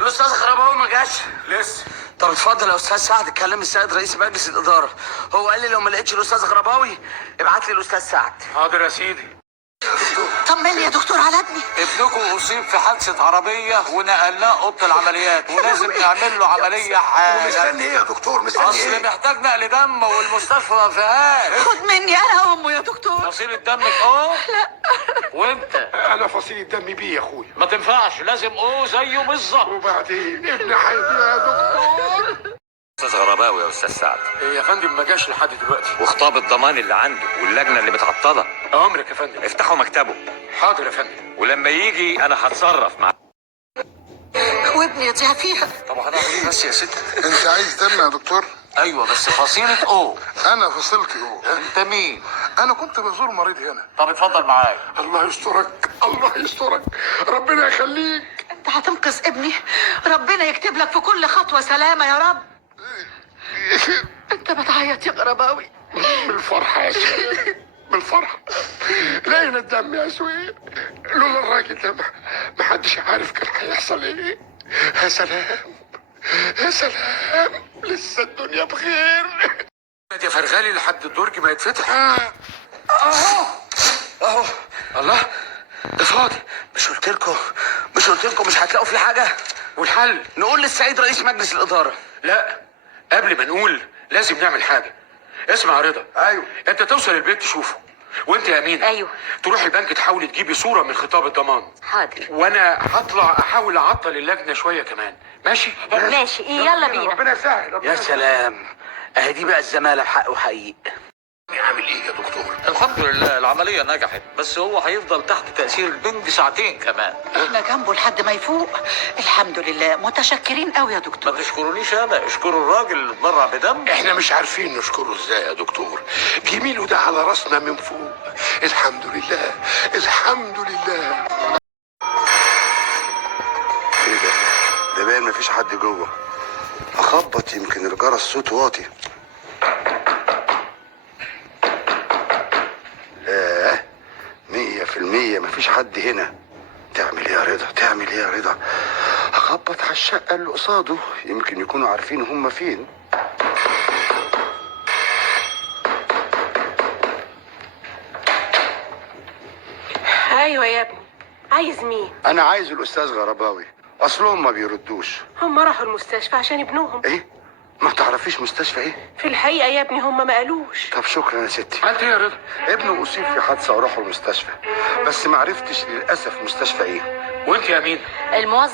الاستاذ غرباوي ما جاش لسه. طب اتفضل يا استاذ سعد، اتكلم السيد رئيس مجلس الاداره. هو قال لي لو ما لقيتش الاستاذ غرباوي ابعت لي الاستاذ سعد. حاضر يا سيدي. طمني يا دكتور على ابني. ابنكم اصيب في حادثه عربيه ونقلناه اوضه العمليات ولازم نعمل له عمليه حالا. مستني ايه يا دكتور؟ مستني اصل ايه؟ محتاج نقل دم والمستشفى ما فيهاش. خد مني انا امه يا دكتور. فصيله دمك اه؟ لا. وانت؟ انا فصيل دمي بيه يا اخويا. ما تنفعش، لازم زيه بالظبط. وبعدين ابني هيضيع يا دكتور. استاذ غرباوي يا استاذ سعد. إيه يا فندم ما جاش لحد دلوقتي. وخطاب الضمان اللي عنده واللجنه اللي متعطله. امرك يا فندم. افتحوا مكتبه. حاضر يا فندم. ولما يجي انا هتصرف معاه. وابني يضيع فيها. طب هنعمل ايه بس يا ست؟ انت عايز دم يا دكتور؟ ايوه بس فصيله انا فصلتي انت مين؟ انا كنت بزور مريض هنا. طب اتفضل معايا. الله يسترك، الله يسترك، ربنا يخليك. انت هتنقذ ابني، ربنا يكتب لك في كل خطوه سلامه يا رب. انت بتعيط يا غرباوي. من الفرحة يا سوير، من الفرحة. لقينا الدم يا سوير. لولا الراجل ده ما حدش عارف كان هيحصل ايه. يا سلام، يا سلام، لسه الدنيا بخير. يا فرغالي لحد الدرج ما يتفتح. اهو. الله، ده فاضي. مش قلت لكم مش هتلاقوا فيه حاجه؟ والحل؟ نقول للسعيد رئيس مجلس الاداره. لا، قبل ما نقول لازم نعمل حاجه. اسمع يا رضا. ايوه. انت توصل البيت تشوفه، وانت يا امينه ايوه. تروح البنك تحاولي تجيبي صوره من خطاب الضمان. حاضر. وانا هطلع احاول اعطل اللجنه شويه كمان. ماشي؟ ماشي، يلا بينا. ربنا يسهل، ربنا يا سلام، اهي دي بقى الزماله بحق وحقيقي. عامل ايه يا دكتور؟ الحمد لله العمليه نجحت، بس هو هيفضل تحت تاثير البنج ساعتين كمان. احنا جنبه لحد ما يفوق. الحمد لله، متشكرين قوي يا ما دكتور. تشكرونيش انا، اشكروا الراجل اللي اتبرع بدم. احنا مش عارفين نشكره ازاي يا دكتور. جميله ده على راسنا من فوق. الحمد لله، الحمد لله. ايه ده؟ ده باين مفيش حد جوه. اخبط يمكن الجرس صوت واطي. اه 100% مفيش حد هنا. تعمل ايه يا رضا؟ تعمل ايه يا رضا؟ اخبط على الشقه اللي قصاده يمكن يكونوا عارفين هم فين. ايوه يا ابني، عايز مين؟ انا عايز الاستاذ غرباوي، اصلهم ما بيردوش. هم راحوا المستشفى عشان ابنهم. ايه؟ ما تعرفيش مستشفى ايه؟ في الحقيقه يا ابني هم ما قالوش. طب شكرا يا ستي. عملت ايه يا رضا؟ ابنه اصيب في حادثه وراحوا المستشفى، بس ما عرفتش للاسف مستشفى ايه. وانت يا امينه؟ الموظف